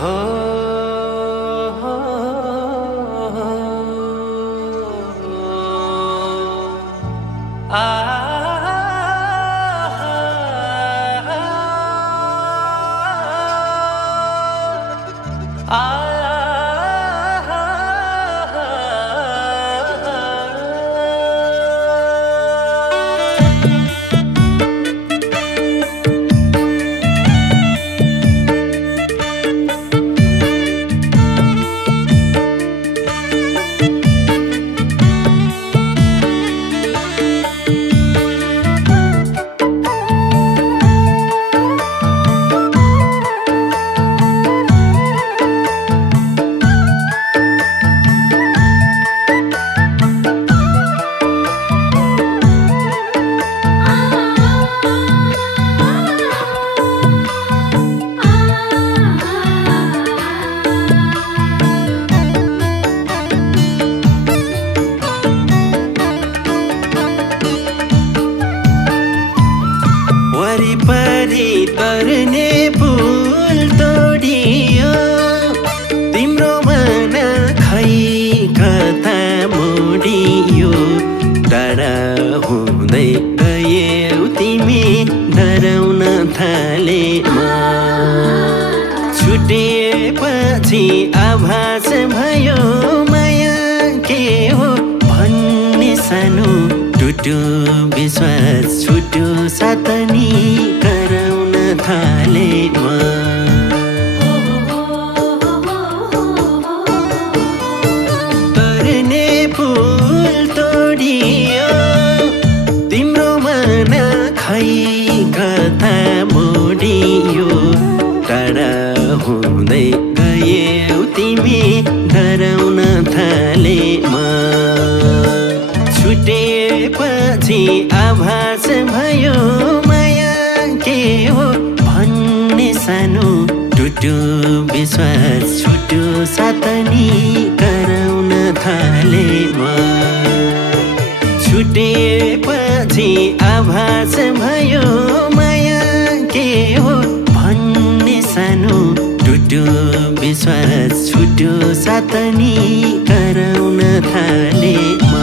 हो वरिपरि पर्ने पुल तोडियो तिम्रो मन खै कता मोडियो टाढा हुँदै गयौ तिमी डराउन थाले म छुटेपछि आभास भयो माया के हो भन्ने सानो टुट्यो विश्वास छुट्यो सातनी कराउन थाले म पर्ने फुल तोडियो तिम्रो मन खै कता मोडियो टाढा हुँदै गयौ तिमी डराउन थाले म छुटेपछि आभास भयो माया के हो भन्ने सानो टुट्यो विश्वास छुट्यो सातनी कराउन थाले म छुटेपछि आभास भयो माया के हो भन्ने सानो टुट्यो विश्वास छुट्यो सातनी कराउन थाले म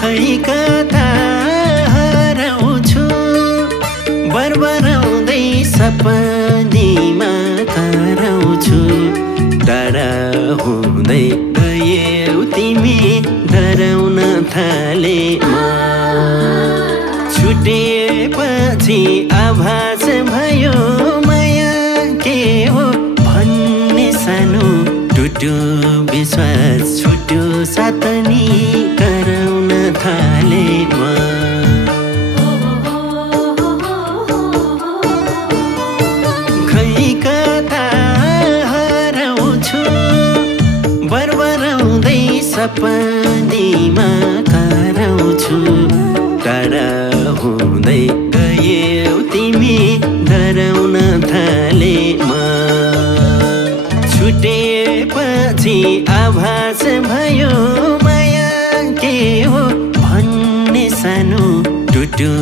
खै कता हराउँछु बरबराउँदै सपनीमा कराउँछु टाढा हुँदै गयौ तिमी तिमी डराउन थाले छुटेपछि आभास भयो माया के हो भन्ने सानो टुट्यो विश्वास छुट्यो सातनी कराउन थाले खै कता हराउँछु बरबराउँदै सपनीमा कराउँछु टाढा हुँदै गयौ तिमी डराउन थाले छुटेपछि आभास भयो माया के हो भन्ने सानो टुट्यो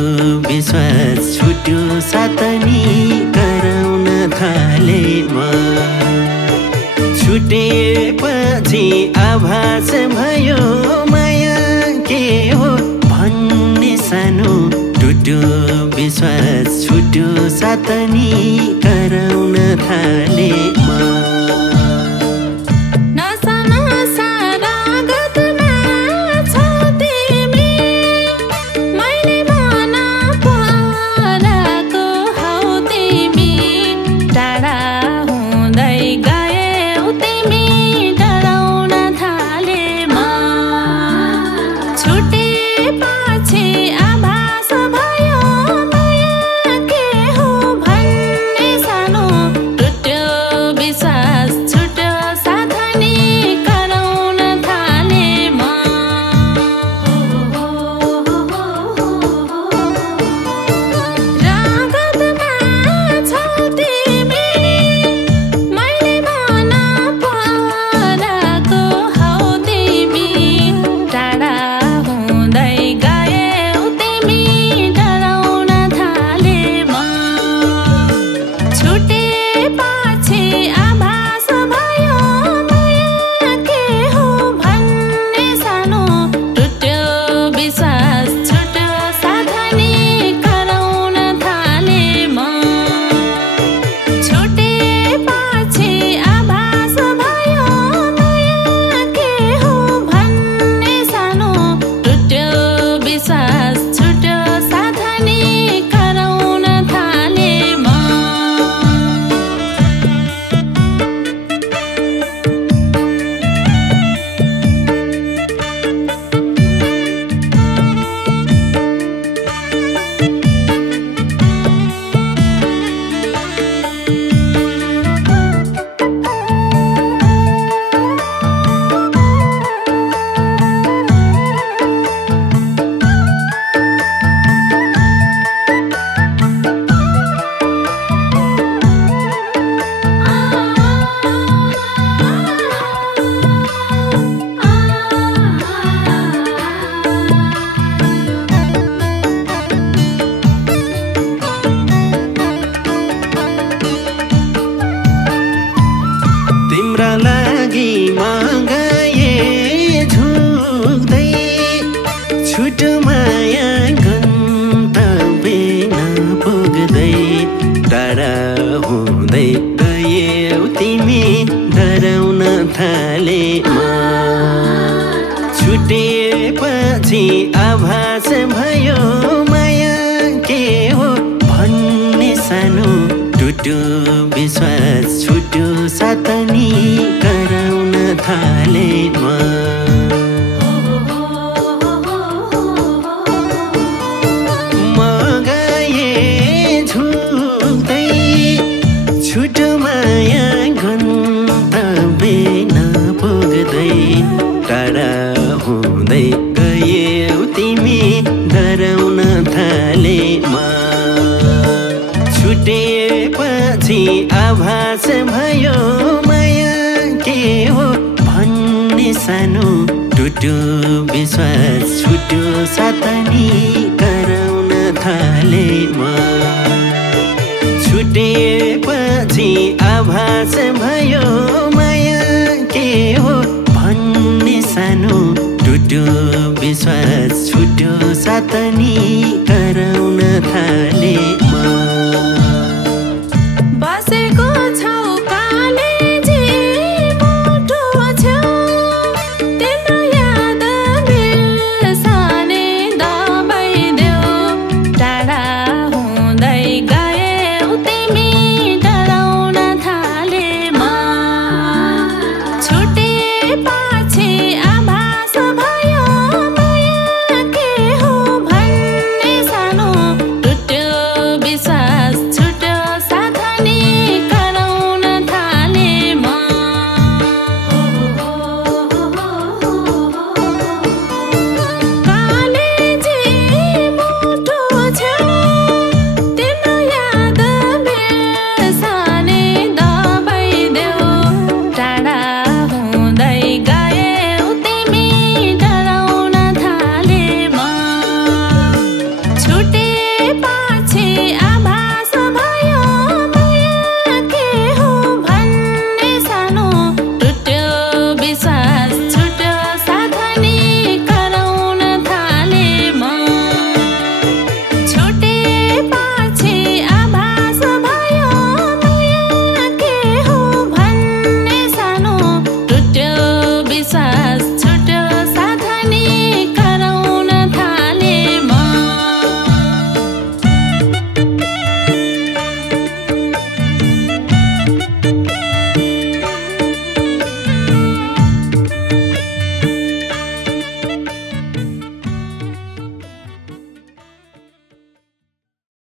विश्वास छुट्यो सातनी कराउन थाले छुटेपछि आभास भयो माया के हो भन्ने सानो टुट्यो विश्वास छुट्यो सातनी कराउन थाले छुटेपछि आभास भयो माया के हो भन्ने सानो टुट्यो विश्वास छुट्यो सातनी कराउन थाले म गए झुक्दै छुट्यो माया गन्तव्य नपुग्दै टाढा हुँदै गयौ तिमी डराउन थाले छुटेपछि आभास भयो माया के हो भन्ने सानो टुट्यो विश्वास छुट्यो सातनी कराउन थाले छुटेपछि आभास भयो माया के हो भन्ने सानो टुट्यो विश्वास छुट्यो सातनी कराउन थाले